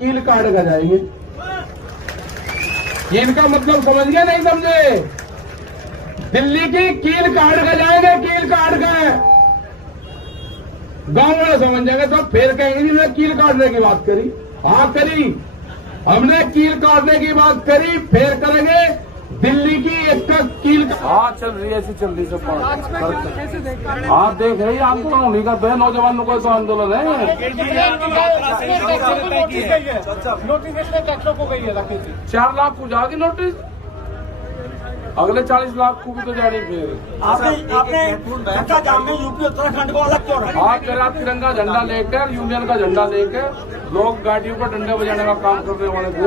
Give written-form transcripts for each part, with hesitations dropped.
कील काट कर जाएंगे। कील का मतलब समझ गए नहीं समझे? दिल्ली की कील काट कर जाएंगे, कील काट कर। गांव वाले समझ जाएंगे तो फिर कहेंगे हमने कील काटने की बात करी। हाँ करी, हमने कील काटने की बात करी, फिर करेंगे दिल्ली की एक कील। हाँ चल रही है, ऐसी चल रही सब। हाँ देख रही आंदोलन होने का बहन, नौजवानों का तो आंदोलन है। नोटिस को गई है 4 लाख को जाएगी नोटिस, अगले 40 लाख को भी तो जानी। फिर आपने जाम में यूपी उत्तराखंड को अलग क्यों रखा? हाँ करा तिरंगा झंडा लेकर, यूनियन का झंडा लेकर लोग गाड़ियों पर डंडे बजाने का काम करने वाले थे।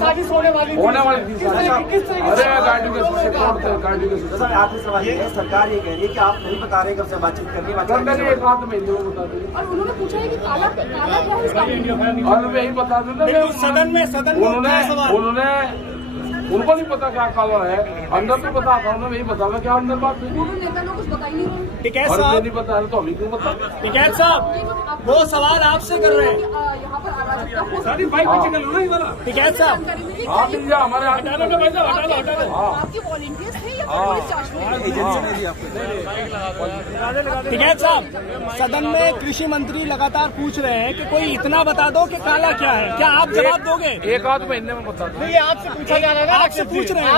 साजिश होने वाली थी। अरे गाड़ियों के शीशे तोड़ते, गाड़ियों के शीशे। आपने सवाल ये है, सरकार ये कह रही है कि आप नहीं बता रहे कब से बातचीत करनी है। एक हाथ में बता देंगे। और उन्होंने पूछा है कि काला क्या है इसका? और यही बता देना सदन में उन्होंने उनको नहीं पता क्या काला है, अंदर तो पता था उन्होंने, यही बताया क्या अंदर बात नहीं। नेता लोग कुछ बता ही नहीं रहे। टिकैत और साहब नहीं बता रहे तो हमें क्यों बता? टिकैत साहब वो सवाल आपसे कर रहे हैं। यहाँ पर अराजकता हो सारी बाइक पीछे कर लो ना ये वाला। टिकैत साहब आप हमारे आपके वॉलंटियर्स थे या पुलिस चार्ज में? टिकैत साहब सदन में कृषि मंत्री लगातार पूछ रहे हैं कि कोई इतना बता दो कि काला क्या है, क्या आप जवाब दोगे? 1-8 महीने में बता दो। ये आपसे पूछा जा रहा है, आपसे पूछ रहे हैं।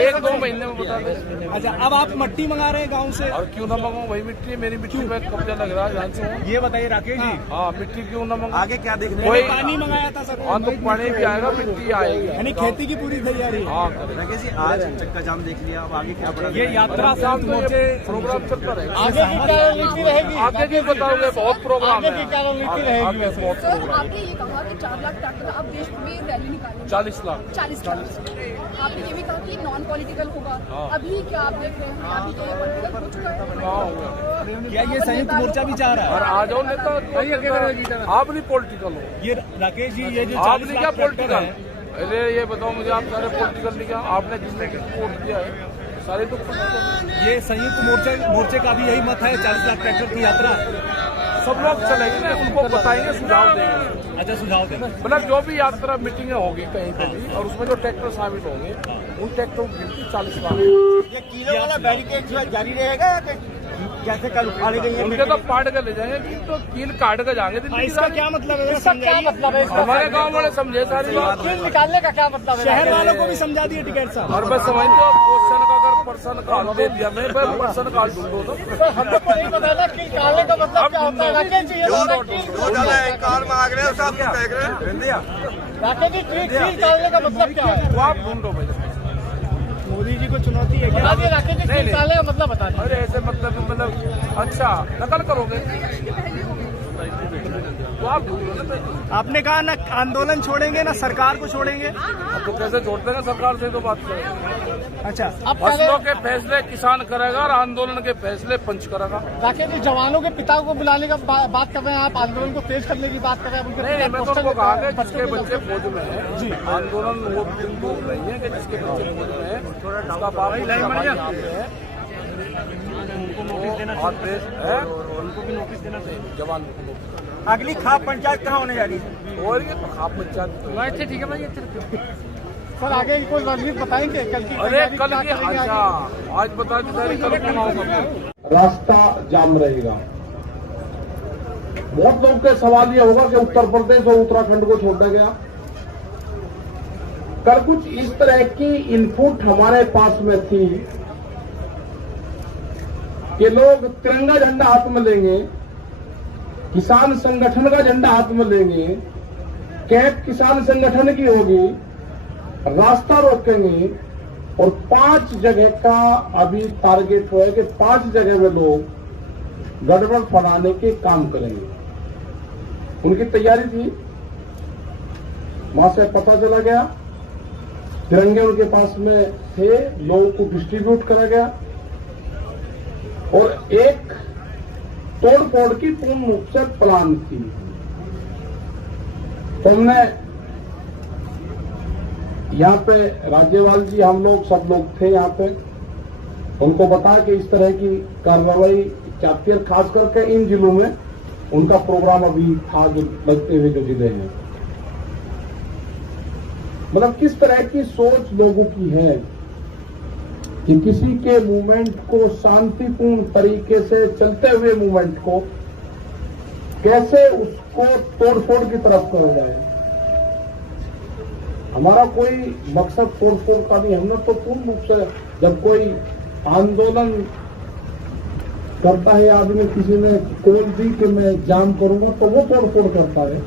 1-2 महीने में बता दो। अच्छा अब आप मिट्टी मंगा रहे हैं गाँव से? और क्यों ना मंगाऊं, वही मिट्टी, मेरी मिट्टी पे कब्जा लग रहा है जान से। ये बताइए राकेश जी। हाँ मिट्टी क्यों ना मंगाऊं? आगे क्या देखने कोई पानी मंगाया था सर। हाँ तो पानी भी आएगा, मिट्टी आएगी, यानी खेती की पूरी तैयारी है। हाँ राकेश जी आज चक्का जाम देख लिया, अब आगे क्या बढ़ा? ये यात्रा शाम को ये प्रोग्राम चलता रहेगा। आगे की क्या रणनीति रहेगी? आगे की बताओगे, बहुत प्रोग्राम है। आगे की क्या रणनीति रहेगी वैसे? बहुत सर प्रोग्राम। आपने ये कहा कि 4 लाख ट्रैक्टर अब देश में रैली निकालेंगे। 40 लाख 40 लाख। आपने ये भी कहा कि नॉन पॉलिटिकल होगा। अभी क्या आप देख रहे हैं? अभी क्या ये पॉलिटिकल हो चुका है? क्या ये संयुक्त मोर्चा भी चाह रहा और है? आ जाओ नेता, आप नहीं पॉलिटिकल हो। ये राकेश जी ये जो आपने 40 क्या लाख ट्रैक्टर पॉलिटिकल? है, अरे ये बताओ मुझे, आप सारे पॉलिटिकल नहीं क्या? आपने जिसने वोट दिया है सारे तो political। ये संयुक्त मोर्चे का भी यही मत है 40 लाख ट्रैक्टर की यात्रा। सब लोग चलेंगे ना, उनको बताएंगे, सुझाव देंगे। अच्छा सुझाव देना। मतलब जो भी यात्रा मीटिंगें होगी कहीं पे भी, और उसमें जो ट्रैक्टर शामिल होंगे उन ट्रैक्टरों की गिनती 40 लाख। ये किलो वाला बैरिकेड जारी रहेगा जैसे कल उखाड़ी गई है? उनके तो पाट कर ले जाएंगे, तो कील काट कर जाएंगे दिल्ली की इसका सारी। क्या मतलब है? इसका क्या मतलब है? हमारे गांव वाले समझे सारी बात। निकालने का क्या मतलब है? शहर वालों को भी समझा दिए टिकैत साहब। और बस समझते हो क्वेश्चन का, अगर पर्सन का हल दे दिया मैं पर्सन का हल ढूंढो तो हम लोग को नहीं पता ना कि निकालने का मतलब क्या होता है। राकेश जी राकेश जी कील निकालने का मतलब क्या है? वो आप ढूंढो भाई। मोदी जी को चुनौती है क्या? राकेश जी कील निकालने का मतलब बता दीजिए। अरे ऐसे मतलब अच्छा नकल करोगे तो आप ढूंढो ना। आपने कहा ना आंदोलन छोड़ेंगे ना सरकार को छोड़ेंगे। अब तो कैसे छोड़ते हैं सरकार से तो बात करें। अच्छा फसलों के फैसले किसान करेगा और आंदोलन के फैसले पंच करेगा। राकेश जी जवानों के पिता को बुलाने का बात कर रहे हैं आप, आंदोलन को तेज करने की बात कर रहे हैं। नहीं मैं तो उनको कहा कि जिसके बच्चे फौज में है जी, आंदोलन वो दिन दूर नहीं है कि जिसके बच्चे फौज में है उसका बाप है, उनको भी नोटिस देना चाहिए जवान को। अगली खाप पंचायत कहाँ होने जा रही है? और ये तो खाप पंचायत ठीक है भाई। सर आगे की कोई रणनीति बताएंगे कल की? अरे कल की अच्छा आज बता दी सारी, कल कौन होगा? रास्ता जाम रहेगा। बहुत लोग के सवाल ये होगा कि उत्तर प्रदेश और उत्तराखंड को छोड़ा गया। कल कुछ इस तरह की इनपुट हमारे पास में थी कि लोग तिरंगा झंडा हाथ में लेंगे, किसान संगठन का झंडा हाथ में लेंगे, कैप किसान संगठन की होगी, रास्ता रोकेंगे और 5 जगह का अभी टारगेट हुआ है कि 5 जगह में लोग गड़बड़ फैलाने के काम करेंगे। उनकी तैयारी थी, वहां से पता चला गया, तिरंगे उनके पास में थे, लोगों को डिस्ट्रीब्यूट करा गया और एक तोड़ फोड़ की पूर्ण रूप से प्लान थी। तो हमने यहाँ पे राज्यपाल जी, हम लोग सब लोग थे यहाँ पे, उनको बताया कि इस तरह की कार्रवाई चाहती है, खास करके इन जिलों में उनका प्रोग्राम अभी था जो लगते हुए जो जिले हैं। मतलब किस तरह की सोच लोगों की है कि किसी के मूवमेंट को शांतिपूर्ण तरीके से चलते हुए मूवमेंट को कैसे उसको तोड़फोड़ की तरफ करा जाए। हमारा कोई मकसद तोड़फोड़ का नहीं। हमने तो पूर्ण रूप से जब कोई आंदोलन करता है, आदमी किसी ने कॉल दी कि मैं जाम करूंगा तो वो तोड़फोड़ करता है।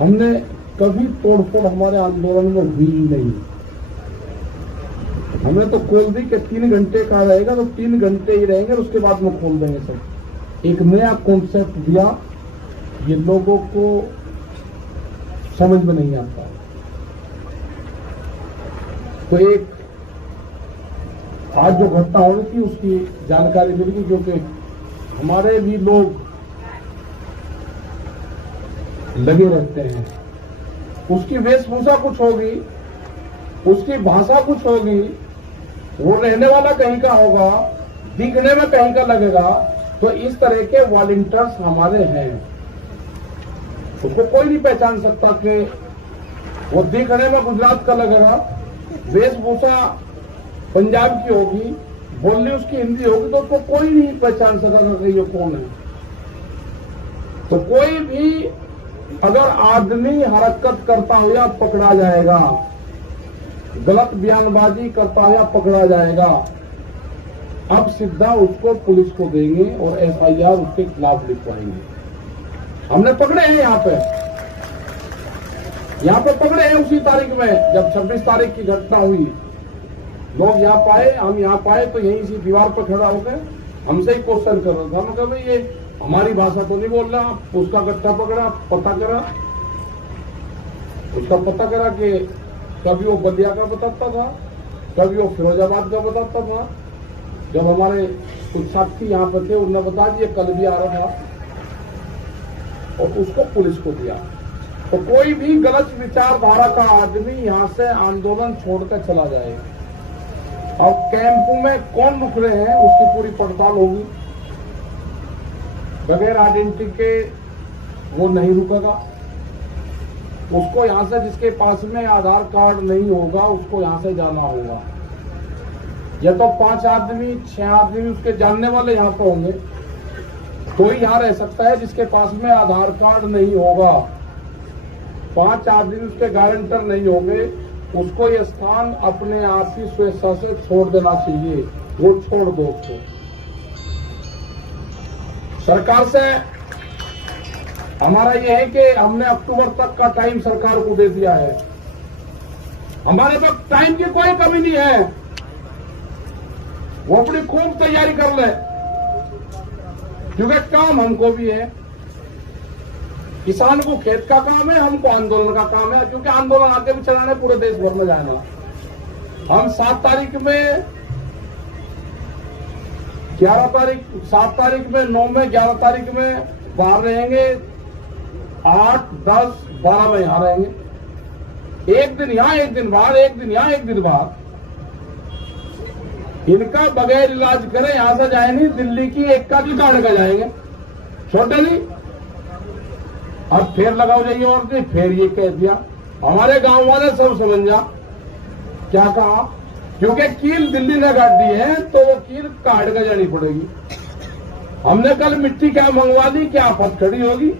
हमने कभी तोड़फोड़ हमारे आंदोलन में हुई नहीं। हमने तो खोल दी कि 3 घंटे का रहेगा तो 3 घंटे ही रहेंगे, उसके बाद में खोल देंगे सब। एक नया कॉन्सेप्ट दिया, ये लोगों को समझ में नहीं आता। तो एक आज जो घटना हो रही थी उसकी जानकारी मिल गई, क्योंकि हमारे भी लोग लगे रहते हैं। उसकी वेशभूषा कुछ होगी, उसकी भाषा कुछ होगी, वो रहने वाला कहीं का होगा, दिखने में कहीं का लगेगा। तो इस तरह के वॉलंटियर्स हमारे हैं, उसको कोई नहीं पहचान सकता कि वो दिखने में गुजरात का लगेगा, वेशभूषा पंजाब की होगी, बोलनी उसकी हिंदी होगी, तो उसको कोई नहीं पहचान सकेगा कि ये कौन है। तो कोई भी अगर आदमी हरकत करता हुआ पकड़ा जाएगा, गलत बयानबाजी करता हुआ पकड़ा जाएगा, अब सीधा उसको पुलिस को देंगे और एफआईआर उसके खिलाफ लिखवाएंगे। हमने पकड़े हैं यहाँ पे पकड़े हैं उसी तारीख में जब 26 तारीख की घटना हुई। लोग यहाँ पाए, हम यहाँ पाए तो यहीं इसी दीवार पर खड़ा होकर हमसे ही क्वेश्चन कर रहा था। हमने कहा भाई ये हमारी भाषा तो नहीं बोल रहा। उसका गट्टा पकड़ा, पता करा, उसका पता करा कि कभी वो बलिया का बताता था, कभी वो फिरोजाबाद का बताता था। जब हमारे कुछ साथी यहाँ पर थे उन्होंने बता दिया कल भी आ रहा था, और उसको पुलिस को दिया। तो कोई भी गलत विचारधारा का आदमी यहाँ से आंदोलन छोड़कर चला जाए। और कैंपों में कौन रुक रहे हैं उसकी पूरी पड़ताल होगी। बगैर आइडेंटिटी के वो नहीं रुकेगा। उसको यहाँ से, जिसके पास में आधार कार्ड नहीं होगा, उसको यहाँ से जाना होगा। या तो 5 आदमी 6 आदमी उसके जानने वाले यहाँ पर होंगे तो ही यहाँ रह सकता है। जिसके पास में आधार कार्ड नहीं होगा, 5 आदमी उसके गारंटर नहीं होंगे, उसको ये स्थान अपने आप ही स्वेच्छा से छोड़ देना चाहिए। वो छोड़ दो उसको। सरकार से हमारा ये है कि हमने अक्टूबर तक का टाइम सरकार को दे दिया है। हमारे पास टाइम की कोई कमी नहीं है। वो अपनी खूब तैयारी कर ले, क्योंकि काम हमको भी है। किसान को खेत का काम है, हमको आंदोलन का काम है, क्योंकि आंदोलन आगे भी चलाना है, पूरे देश भर में जाना। हम 7 तारीख में 11 तारीख 7 तारीख में 9 में 11 तारीख में बाहर रहेंगे, 8, 10, 12 में यहां रहेंगे। एक दिन यहां, एक दिन बाहर, एक दिन यहां, एक दिन बाहर। इनका बगैर इलाज करें यहां से जाए नहीं, दिल्ली की एक का भी काट कर जाएंगे, छोटे नहीं। अब फिर लगाओ जाइए और नहीं, फिर ये कह दिया। हमारे गांव वाले सब समझ जा क्या कहा, क्योंकि कील दिल्ली ने काट दी है तो वो कील काट कर जानी पड़ेगी। हमने कल मिट्टी क्या मंगवा दी, क्या आफत खड़ी होगी।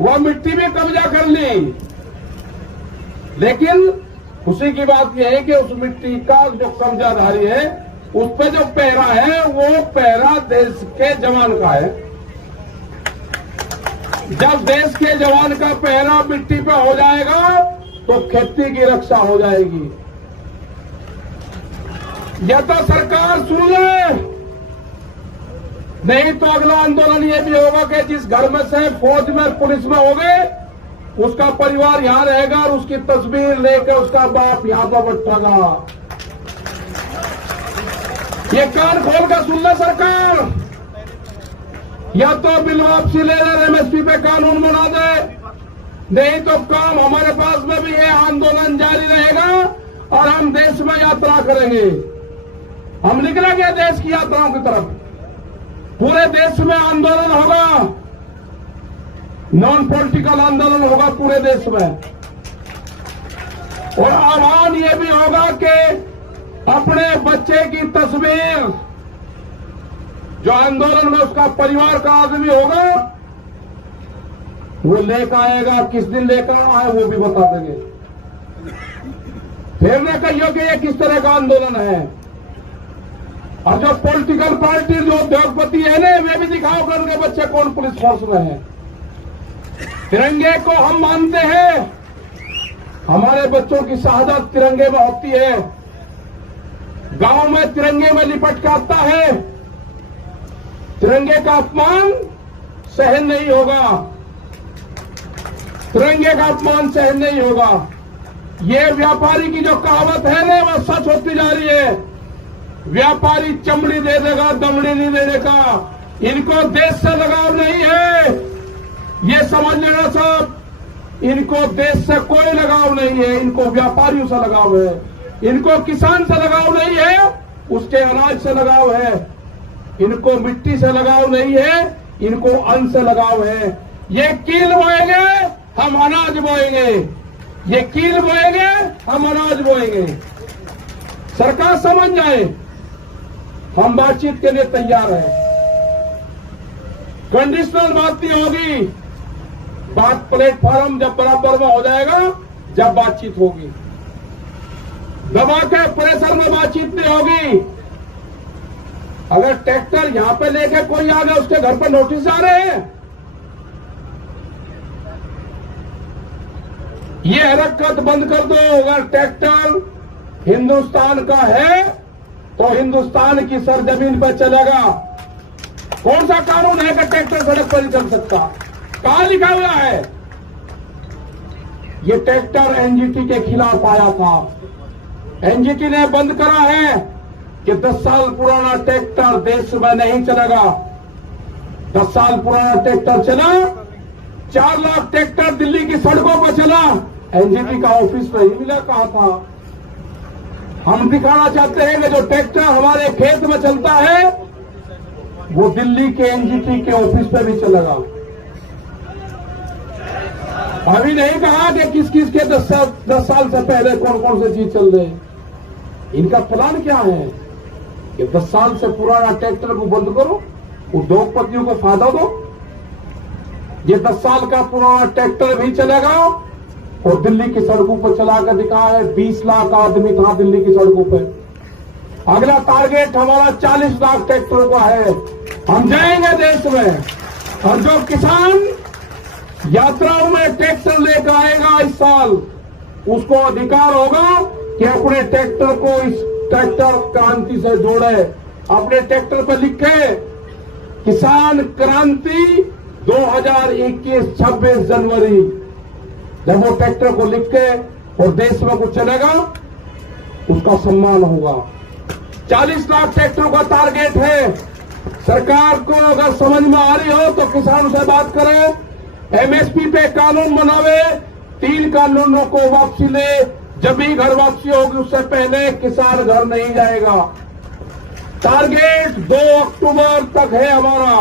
वह मिट्टी भी कब्जा कर ली, लेकिन खुशी की बात यह है कि उस मिट्टी का जो कब्जाधारी है, उस पर जो पहरा है, वो पहरा देश के जवान का है। जब देश के जवान का पहरा मिट्टी पे हो जाएगा तो खेती की रक्षा हो जाएगी। यह तो सरकार सुन ले, नहीं तो अगला आंदोलन ये भी होगा कि जिस घर में से फौज में पुलिस में हो गए, उसका परिवार यहां रहेगा और उसकी तस्वीर लेकर उसका बाप यहां पर बैठेगा। ये कान खोल कर सुन ले सरकार, या तो बिल वापसी ले ले, एमएसपी पे कानून बना दे, नहीं तो काम हमारे पास में भी ये आंदोलन जारी रहेगा और हम देश में यात्रा करेंगे। हम निकलेंगे देश की यात्राओं की तरफ। पूरे देश में आंदोलन होगा, नॉन पॉलिटिकल आंदोलन होगा पूरे देश में। और आह्वान ये भी होगा कि अपने बच्चे की तस्वीर, जो आंदोलन में उसका परिवार का आदमी होगा, वो लेकर आएगा। किस दिन लेकर आए वो भी बता देंगे। फिर न कहिए कि ये किस तरह का आंदोलन है। और जो पॉलिटिकल पार्टी, जो उद्योगपति है ना, वे भी दिखाओ कि उनके बच्चे कौन पुलिस फोर्स में है। तिरंगे को हम मानते हैं, हमारे बच्चों की शहादत तिरंगे में होती है। गांव में तिरंगे में लिपट के आता है। तिरंगे का अपमान सहन नहीं होगा, तिरंगे का अपमान सहन नहीं होगा। ये व्यापारी की जो कहावत है ना, वह सच होती जा रही है। व्यापारी चमड़ी दे देगा, दमड़ी नहीं दे देगा। इनको देश से लगाव नहीं है, ये समझ लेना सब। इनको देश से कोई लगाव नहीं है, इनको व्यापारियों से लगाव है। इनको किसान से लगाव नहीं है, उसके अनाज से लगाव है। इनको मिट्टी से लगाव नहीं है, इनको अन्न से लगाव है। ये कील बोएंगे, हम अनाज बोएंगे। ये कील बोएंगे, हम अनाज बोएंगे। सरकार समझ जाए, हम बातचीत के लिए तैयार हैं। कंडीशनल बात नहीं होगी, बात प्लेटफॉर्म जब बराबर में हो जाएगा, जब बातचीत होगी। दबा के प्रेशर में बातचीत नहीं होगी। अगर ट्रैक्टर यहां पे लेके कोई आ गया, उसके घर पर नोटिस आ रहे हैं। ये हरकत बंद कर दो। अगर ट्रैक्टर हिंदुस्तान का है तो हिंदुस्तान की सरजमीन पर चलेगा। कौन सा कानून है कि ट्रैक्टर सड़क पर नहीं चल सकता? कहां लिखा हुआ है? ये ट्रैक्टर एनजीटी के खिलाफ आया था। एनजीटी ने बंद करा है कि 10 साल पुराना ट्रैक्टर देश में नहीं चलेगा। 10 साल पुराना ट्रैक्टर चला, 4 लाख ट्रैक्टर दिल्ली की सड़कों पर चला। एनजीटी का ऑफिस नहीं मिला, कहा था। हम दिखाना चाहते हैं कि जो ट्रैक्टर हमारे खेत में चलता है, वो दिल्ली के एनजीटी के ऑफिस पे भी चलेगा। अभी नहीं कहा कि किस किस के 10 साल से पहले कौन कौन से चीज चल रहे हैं। इनका प्लान क्या है कि 10 साल से पुराना ट्रैक्टर को बंद करो, उद्योगपतियों को फायदा दो। ये 10 साल का पुराना ट्रैक्टर भी चलेगा और दिल्ली की सड़कों पर चलाकर दिखा है। 20 लाख आदमी था दिल्ली की सड़कों पर। अगला टारगेट हमारा 40 लाख ट्रैक्टरों का है। हम जाएंगे देश में, और जो किसान यात्राओं में ट्रैक्टर लेकर आएगा इस साल, उसको अधिकार होगा कि अपने ट्रैक्टर को इस ट्रैक्टर क्रांति से जोड़े। अपने ट्रैक्टर पर लिखे किसान क्रांति 2021 26 जनवरी। जब वो ट्रैक्टर को लिख के और देश में कुछ चलेगा, उसका सम्मान होगा। 40 लाख ट्रैक्टरों का टारगेट है। सरकार को अगर समझ में आ रही हो तो किसानों से बात करें, एमएसपी पे कानून बनावे, 3 कानूनों को वापसी ले। जब भी घर वापसी होगी, उससे पहले किसान घर नहीं जाएगा। टारगेट 2 अक्टूबर तक है हमारा।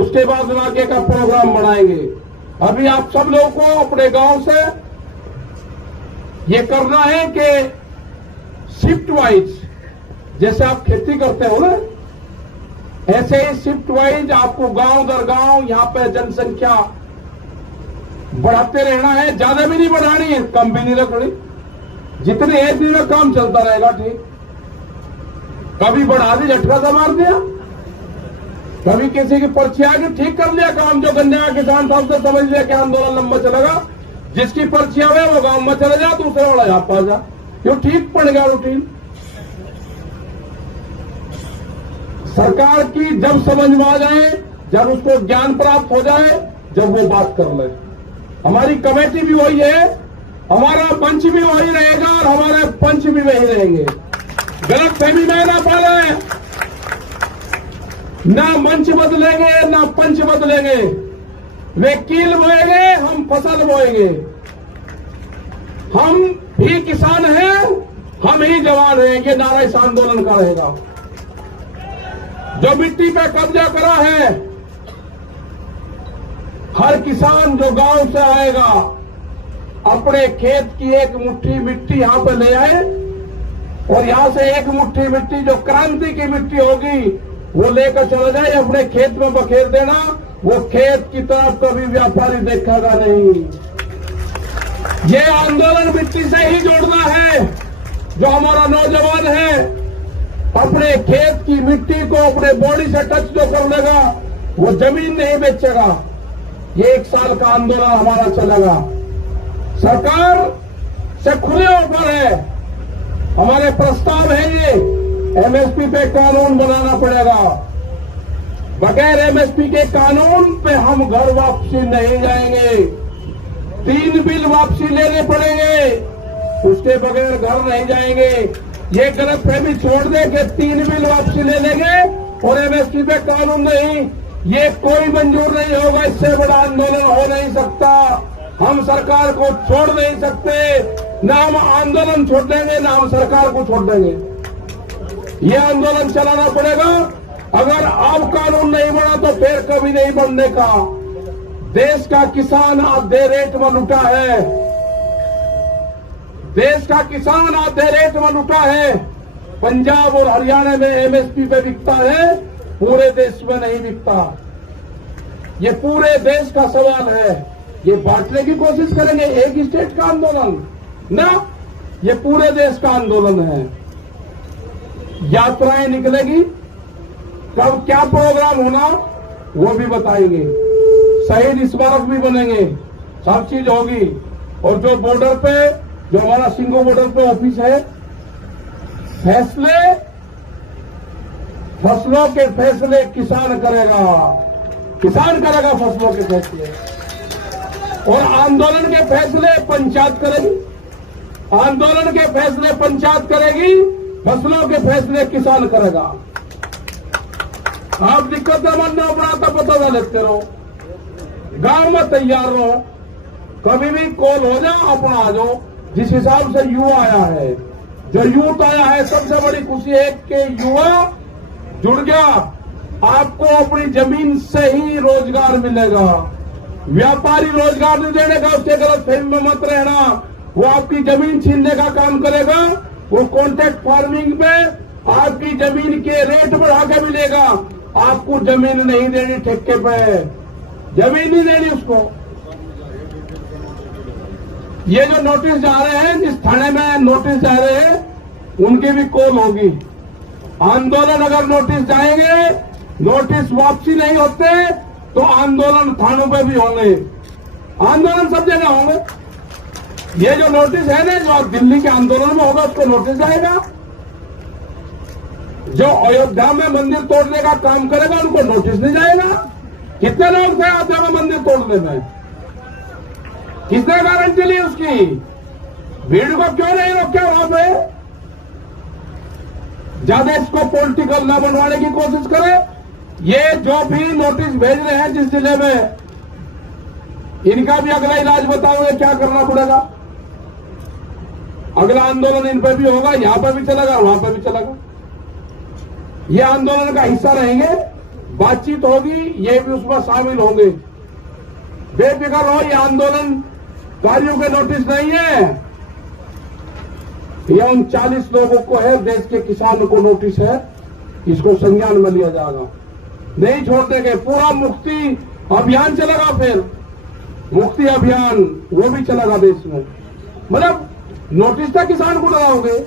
उसके बाद आगे का प्रोग्राम बनाएंगे। अभी आप सब लोगों को अपने गांव से ये करना है कि शिफ्ट वाइज, जैसे आप खेती करते हो ना, ऐसे ही शिफ्ट वाइज आपको गांव दर गांव यहां पर जनसंख्या बढ़ाते रहना है। ज्यादा भी नहीं बढ़ानी है, कम भी नहीं रखनी। जितने एक दिन में काम चलता रहेगा, ठीक। कभी बढ़ा दी, झटका सा मार दिया। कभी किसी की पर्ची आ गई, ठीक कर लिया काम। जो गन्ने का किसान था, उसने समझ लिया कि आंदोलन लंबा चलेगा। जिसकी पर्ची आवे वो गांव में चले जा, दूसरे वाला यहाँ पा जा। ये ठीक पड़ गया रूटीन। सरकार की जब समझ में आ जाए, जब उसको ज्ञान प्राप्त हो जाए, जब वो बात कर ले। हमारी कमेटी भी वही है, हमारा मंच भी वही रहेगा और हमारे पंच भी वही रहेंगे। गलत फहमी में ना पाले, ना मंच बदलेंगे ना पंच बदलेंगे। वे कील बोएंगे, हम फसल बोएंगे। हम भी किसान हैं, हम ही जवान हैं। ये नारा इस आंदोलन का रहेगा। जो मिट्टी पे कब्जा करा है, हर किसान जो गांव से आएगा, अपने खेत की एक मुट्ठी मिट्टी यहां पर ले आए और यहां से एक मुट्ठी मिट्टी जो क्रांति की मिट्टी होगी वो लेकर चला जाए, अपने खेत में बखेर देना। वो खेत की तरफ कभी व्यापारी देखेगा नहीं। ये आंदोलन मिट्टी से ही जोड़ना है। जो हमारा नौजवान है अपने खेत की मिट्टी को अपने बॉडी से टच जो कर लेगा वो जमीन नहीं बेचेगा। ये 1 साल का आंदोलन हमारा चलेगा। सरकार से खुले ऊपर है, हमारे प्रस्ताव है ये एमएसपी पे कानून बनाना पड़ेगा। बगैर एमएसपी के कानून पे हम घर वापसी नहीं जाएंगे। 3 बिल वापसी लेने पड़ेंगे, उसके बगैर घर नहीं जाएंगे। ये गलतफहमी छोड़ दे कि 3 बिल वापसी ले लेंगे और एमएसपी पे कानून नहीं, ये कोई मंजूर नहीं होगा। इससे बड़ा आंदोलन हो नहीं सकता। हम सरकार को छोड़ नहीं सकते, ना हम आंदोलन छोड़ देंगे ना हम सरकार को छोड़ देंगे। ये आंदोलन चलाना पड़ेगा। अगर अब कानून नहीं बना तो फिर कभी नहीं बनने का। देश का किसान आधे रेट में लुटा है। देश का किसान आधे रेट में लुटा है। पंजाब और हरियाणा में एमएसपी पे बिकता है, पूरे देश में नहीं बिकता। ये पूरे देश का सवाल है। ये बांटने की कोशिश करेंगे एक स्टेट का आंदोलन ना, ये पूरे देश का आंदोलन है। यात्राएं निकलेगी, कब क्या प्रोग्राम होना वो भी बताएंगे। शहीद स्मारक भी बनेंगे, सब चीज होगी। और जो बॉर्डर पे जो हमारा सिंगो बॉर्डर पे ऑफिस है, फैसले फसलों के फैसले किसान करेगा। किसान करेगा फसलों के फैसले, और आंदोलन के फैसले पंचायत करेगी। आंदोलन के फैसले पंचायत करेगी, फसलों के फैसले किसान करेगा। आप दिक्कत बनना अपना पता लेते रहो, गांव में तैयार रहो, कभी भी कॉल हो जाओ, अपना आ जाओ। जिस हिसाब से युवा आया है, जो यूथ आया है, सबसे बड़ी खुशी है कि युवा जुड़ गया। आपको अपनी जमीन से ही रोजगार मिलेगा। व्यापारी रोजगार नहीं देने का, उसके गलत फहमी में मत रहना। वो आपकी जमीन छीनने का काम करेगा। वो कॉन्ट्रैक्ट फार्मिंग पे आपकी जमीन के रेट बढ़ा के मिलेगा। आपको जमीन नहीं देनी ठेके पे, जमीन नहीं देनी उसको। ये जो नोटिस जा रहे हैं, जिस थाने में नोटिस जा रहे हैं, उनकी भी कॉल होगी। आंदोलन अगर नोटिस जाएंगे, नोटिस वापसी नहीं होते तो आंदोलन थानों पे भी होंगे। आंदोलन सब जगह होंगे। ये जो नोटिस है ना, जो दिल्ली के आंदोलन में होगा उसको नोटिस जाएगा। जो अयोध्या में मंदिर तोड़ने का काम करेगा उनको नोटिस नहीं जाएगा। कितने लोग थे अयोध्या में मंदिर तोड़ने में? किसने गारंटी ली उसकी? भीड़ को क्यों नहीं रोका वहां पे? ज्यादा इसको पॉलिटिकल न बनवाने की कोशिश करें। ये जो भी नोटिस भेज रहे हैं जिस जिले में, इनका भी अगला इलाज बताओगे क्या करना पड़ेगा। अगला आंदोलन इन पर भी होगा, यहां पर भी चलेगा, वहां पर भी चलेगा। ये आंदोलन का हिस्सा रहेंगे, बातचीत होगी, ये भी उसमें शामिल होंगे। बेफिक्र रहो, ये आंदोलनकारियों के नोटिस नहीं है, ये 39 लोगों को है, देश के किसानों को नोटिस है। इसको संज्ञान में लिया जाएगा, नहीं छोड़ देंगे। पूरा मुक्ति अभियान चलेगा, फिर मुक्ति अभियान वो भी चलेगा देश में। मतलब नोटिस तक किसान को लगाओगे।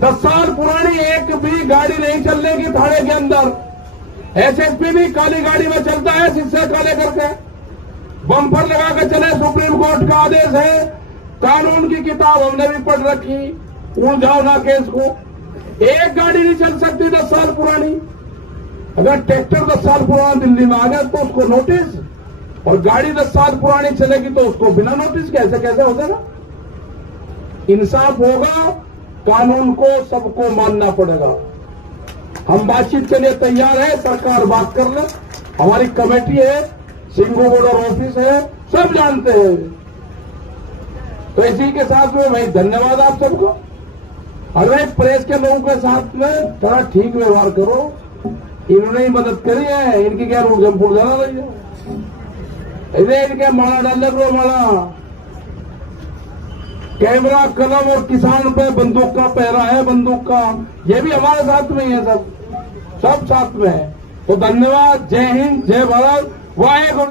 10 साल पुरानी एक भी गाड़ी नहीं चलने की थाने के अंदर। एसएसपी भी काली गाड़ी में चलता है, शीशे काले करके बम्पर लगा के चले। सुप्रीम कोर्ट का आदेश है, कानून की किताब हमने भी पढ़ रखी, उलझाओ ना केस को। एक गाड़ी नहीं चल सकती 10 साल पुरानी। अगर ट्रैक्टर 10 साल पुराना दिल्ली में आ गया तो उसको नोटिस, और गाड़ी 10 साल पुरानी चलेगी तो उसको बिना नोटिस कैसे कैसे हो जाएगा? इंसाफ होगा, कानून को सबको मानना पड़ेगा। हम बातचीत के लिए तैयार है, सरकार बात कर ले। हमारी कमेटी है, सिंगो बॉर्डर ऑफिस है, सब जानते हैं। तो इसी के साथ में भाई धन्यवाद आप सबको। हर एक प्रेस के लोगों के साथ में थोड़ा ठीक व्यवहार करो। इन्होंने ही मदद करी है, इनकी क्या रूल जमपुर जाना रही है, इन्हें इनके माला डाल करो, माला कैमरा, कलम और किसान पे बंदूक का पहरा है, बंदूक का। ये भी हमारे साथ में ही है, सब साथ में है। तो धन्यवाद। जय हिंद, जय भारत, वाहेगुरु।